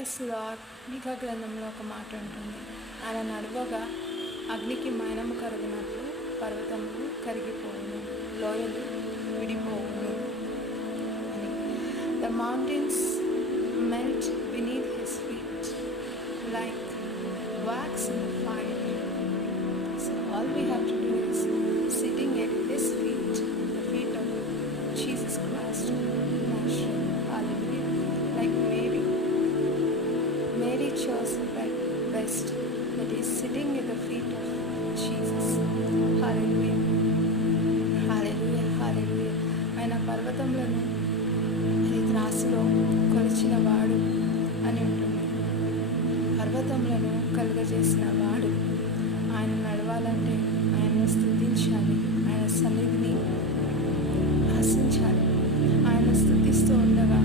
Yes lord. మీకా గ్రంథంలో ఒక మాట ఉంటుంది, ఆయన నడవగా అగ్నికి మైనము కరిగినట్లు పర్వతములు కరిగిపోవును, లోయలు విడిపోవును అని. The mountains melt beneath his feet like wax in the fire. So all we have to do is sitting at his feet, the feet of Jesus Christ, Nazareth. Hallelujah. Like Mary chose the best, that is sitting at the feet of Jesus. Hallelujah. Hallelujah. Hallelujah. ఆయన పర్వతములను అది త్రాసులో కొలిచిన వాడు అని ఉంటుంది. పర్వతములను కలుగజేసిన వాడు. ఆయన నడవాలంటే ఆయనను స్తుతించాలి, ఆయన సన్నిధిని ఆశించాలి. ఆయన స్తుతిస్తూ ఉండగా